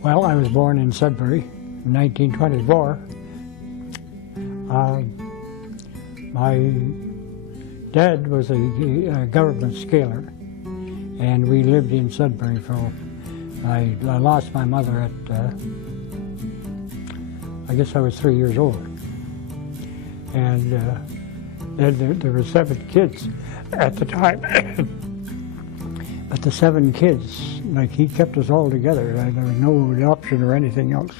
Well, I was born in Sudbury in 1924. My dad was a government scaler, and we lived in Sudbury for, I lost my mother at, I guess I was 3 years old. And there were 7 kids at the time. But the 7 kids, like, he kept us all together. There was no adoption or anything else.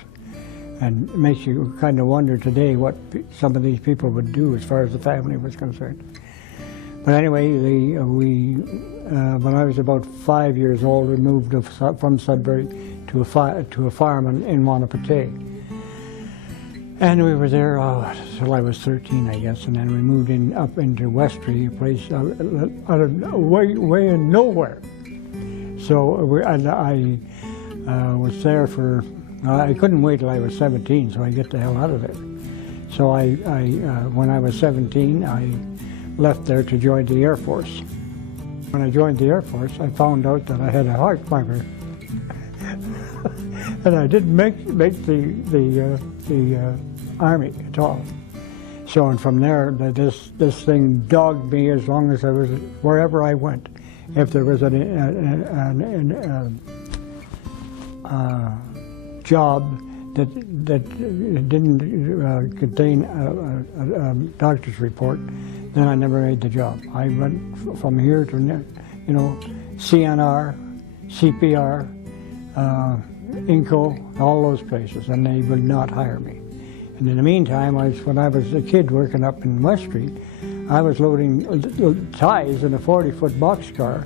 And it makes you kind of wonder today what some of these people would do as far as the family was concerned. But anyway, when I was about 5 years old, we moved from Sudbury to a farm in Wallace. And we were there till I was 13, I guess, and then we moved up into Westry, a place out of way in nowhere. So I was there for, I couldn't wait till I was 17, so I get the hell out of there. So when I was 17, I left there to join the Air Force. When I joined the Air Force, I found out that I had a heart murmur. And I didn't make the Army at all. So, and from there, this thing dogged me as long as I was, wherever I went. If there was a job that didn't contain a doctor's report, then I never made the job. I went from here to, you know, CNR, CPR, INCO, all those places, and they would not hire me. And in the meantime, when I was a kid working up in West Street, I was loading ties in a 40-foot boxcar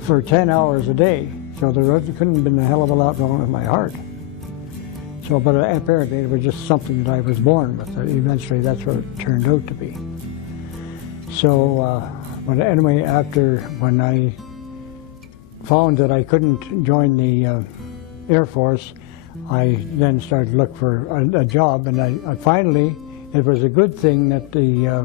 for 10 hours a day. So there couldn't have been a hell of a lot wrong with my heart. So, but apparently it was just something that I was born with. Eventually that's what it turned out to be. So, but anyway, when I found that I couldn't join the Air Force, I then started to look for a job, and I finally, it was a good thing that the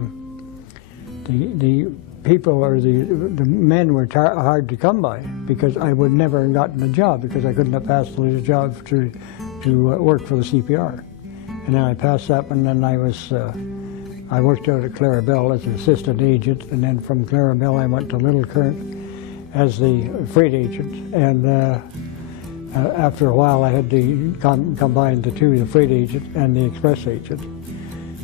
people, or the men, were hard to come by, because I would never have gotten a job because I couldn't have passed the job to work for the CPR. And then I passed that one, and I worked out at Clarabelle as an assistant agent, and then from Clarabelle I went to Little Current as the freight agent. And after a while I had to combine the two, the freight agent and the express agent.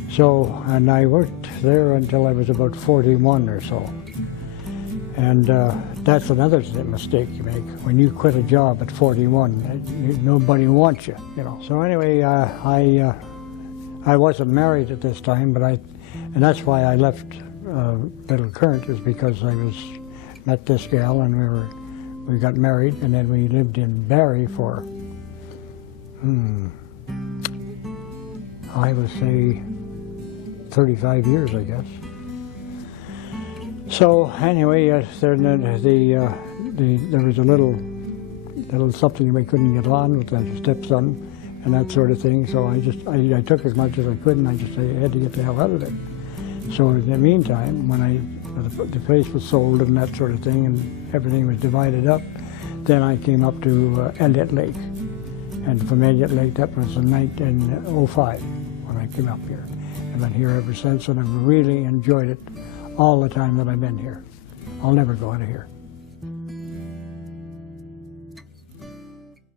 So, and I worked there until I was about 41 or so. And that's another mistake you make. When you quit a job at 41, nobody wants you, you know. So anyway, I wasn't married at this time, and that's why I left Little Current, is because I met this gal, and we got married, and then we lived in Barrie for, I would say 35 years, I guess. So anyway, there was a little something we couldn't get on with the stepson and that sort of thing. So I took as much as I could, and I had to get the hell out of it. So in the meantime, when the place was sold and that sort of thing, and everything was divided up, then I came up to Elliott Lake. And from Elliott Lake, that was in 1905 when I came up here. I've been here ever since, and I've really enjoyed it all the time that I've been here. I'll never go out of here.